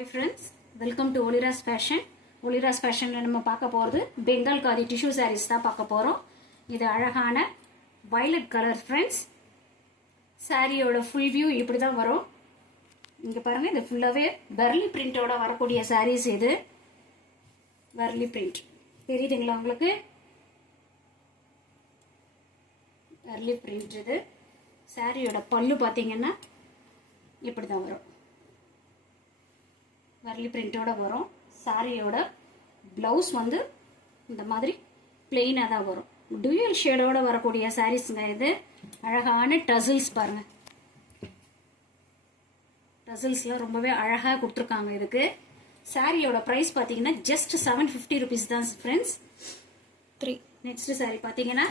Hi friends, welcome to Olira's Fashion. Olira's Fashion நம்ம பார்க்க போறது பெங்கால் காதி டிஷ்யூ sarees தான் பார்க்க போறோம். இது அழகான violet color friends. சாரியோட full view இப்படி தான் வரும். இங்க பாருங்க இது ஃபுல்லாவே பெர்லி பிரிண்டோட வரக்கூடிய sarees இது. பெர்லி பிரிண்ட். தெரியுதுங்களா உங்களுக்கு? பெர்லி பிரிண்ட் இது. சாரியோட பல்லு பாத்தீங்கன்னா இப்படி தான் வரும். வரலி பிரிண்டோட வரும். சாரியோட பிளவுஸ் வந்து இந்த மாதிரி பிளெயினா தான் வரும். டூயல் ஷேடோட வரக்கூடிய சாரீஸ்ங்க இது. அழகான டசில்ஸ் பாருங்க. டசில்ஸ்லாம் ரொம்பவே அழகா கொடுத்துருக்காங்க இதுக்கு. சாரியோட பிரைஸ் பாத்தீங்கன்னா ஜஸ்ட் 750 rupees தான் ஃப்ரெண்ட்ஸ். நெக்ஸ்ட் சாரி பாத்தீங்கன்னா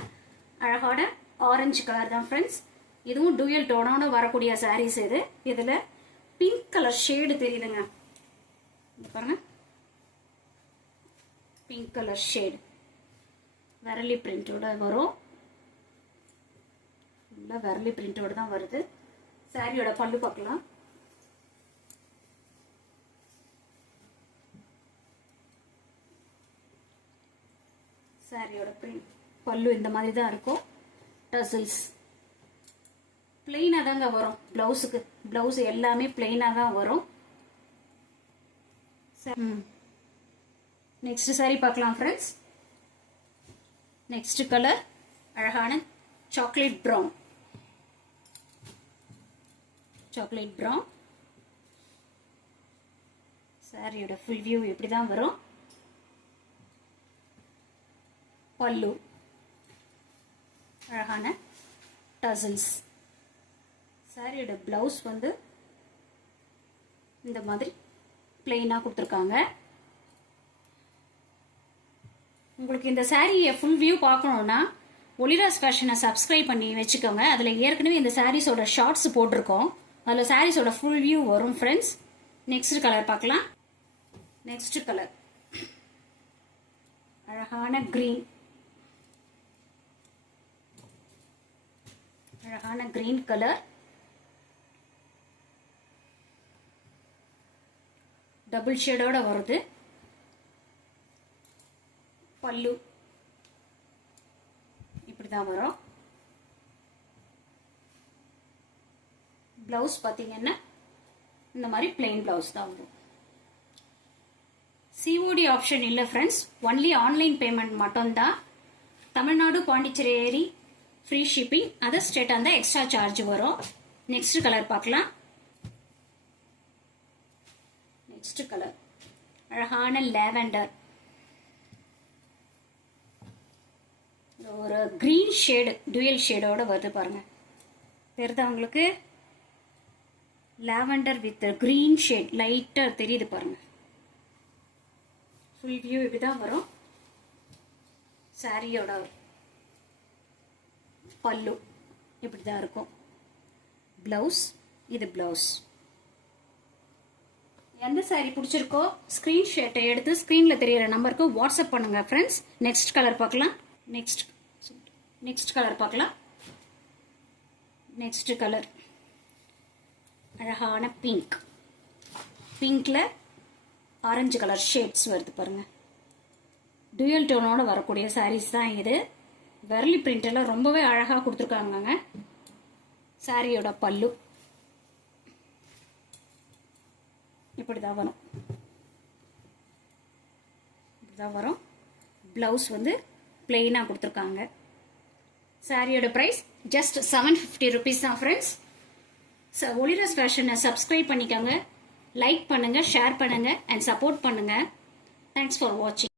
அழகான ஆரஞ்சு கலர் தான் ஃப்ரெண்ட்ஸ். இதுவும் டூயல் டோனோட வரக்கூடிய சாரீஸ் இது. இதுல பிங்க் கலர் ஷேடு தெரியுதுங்க. பாருங்க, பிங்க் கலர் ஷேட் வரலி பிரிண்டோட வரும். வரலி பிரிண்டோட தான் வருது. சாரியோட பல்லு பார்க்கலாம். சாரியோட பல்லு இந்த மாதிரி தான் இருக்கும். டசில்ஸ் பிளெயினா தாங்க வரும். பிளவுஸுக்கு பிளவுஸ் எல்லாமே பிளெயினா தான் வரும். நெக்ஸ்ட் சாரி பார்க்கலாம் ஃப்ரெண்ட்ஸ். நெக்ஸ்ட் கலர் அழகான சாக்லேட் ப்ரௌன். சாக்லேட் ப்ரௌன் சாரியோட ஃபுல் வியூ இப்படி தான் வரும். பல்லு அழகான டசில்ஸ். சாரியோட பிளவுஸ் வந்து இந்த மாதிரி பிளெயினா கொடுத்துருக்காங்க. உங்களுக்கு இந்த சாரியை ஃபுல் வியூ பார்க்கணும்னா ஒலிராஸ் ஃபேஷனை சப்ஸ்கிரைப் பண்ணி வச்சுக்கோங்க. அதில் ஏற்கனவே இந்த சாரீஸோட ஷார்ட்ஸ் போட்டிருக்கோம். அதில் சாரீஸோட ஃபுல் வியூ வரும் ஃப்ரெண்ட்ஸ். நெக்ஸ்ட் கலர் பார்க்கலாம். நெக்ஸ்ட் கலர் அழகான கிரீன். அழகான கிரீன் கலர். டபுள் ஷேடோட வருது. பல்லு இப்படிதான் வரும். பிளவுஸ் பாத்தீங்கன்னா இந்த மாதிரி பிளெயின் பிளவுஸ் தான் வரும். சிஓடி ஆப்ஷன் இல்ல ஃப்ரெண்ட்ஸ், ஒன்லி ஆன்லைன் பேமெண்ட் மட்டும்தான். Tamil Nadu Pondicherry free shipping. Other state அந்த எக்ஸ்ட்ரா சார்ஜ் வரும். நெக்ஸ்ட் கலர் பார்க்கலாம். நெக்ஸ்ட் கலர் அழகான லாவெண்டர். ஒரு கிரீன் ஷேடு டூயல் ஷேடோட வருது பாருங்க. தெரியுதா உங்களுக்கு? லாவெண்டர் வித் கிரீன் ஷேட் லைட்டா தெரியுது பாருங்க. ஃபுல் வியூ இப்படிதான் வரும். சாரியோட பல்லு இப்படிதான் இருக்கும். பிளவுஸ் இது பிளவுஸ். எந்த சாரி பிடிச்சிருக்கோ ஸ்கிரீன்ஷாட்டை எடுத்து ஸ்கிரீன்ல தெரியற நம்பருக்கு வாட்ஸ்அப் பண்ணுங்க ஃப்ரெண்ட்ஸ். நெக்ஸ்ட் கலர் பார்க்கலாம். நெக்ஸ்ட் கலர் பார்க்கலாம். நெக்ஸ்ட் கலர் அழகான பிங்க். பிங்க்ல ஆரஞ்சு கலர் ஷேட்ஸ் வருது பாருங்க. டூயல் டோனோட வரக்கூடிய சாரீஸ் தான் இது. வெர்லி பிரிண்ட் எல்லாம் ரொம்பவே அழகா கொடுத்துருக்காங்க. சாரியோட பல்லு இப்படிதான் வரும். இப்படிதான் வரும். பிளவுஸ் வந்து பிளெயினா கொடுத்துருக்காங்க. சாரியோட பிரைஸ் ஜஸ்ட் 750 rupees தான் ஃப்ரெண்ட்ஸ். ஒலிராஸ் ஃபேஷனை சப்ஸ்கிரைப் பண்ணிக்கோங்க, லைக் பண்ணுங்க, ஷேர் பண்ணுங்க அண்ட் சப்போர்ட் பண்ணுங்க. தேங்க்ஸ் ஃபார் வாட்சிங்.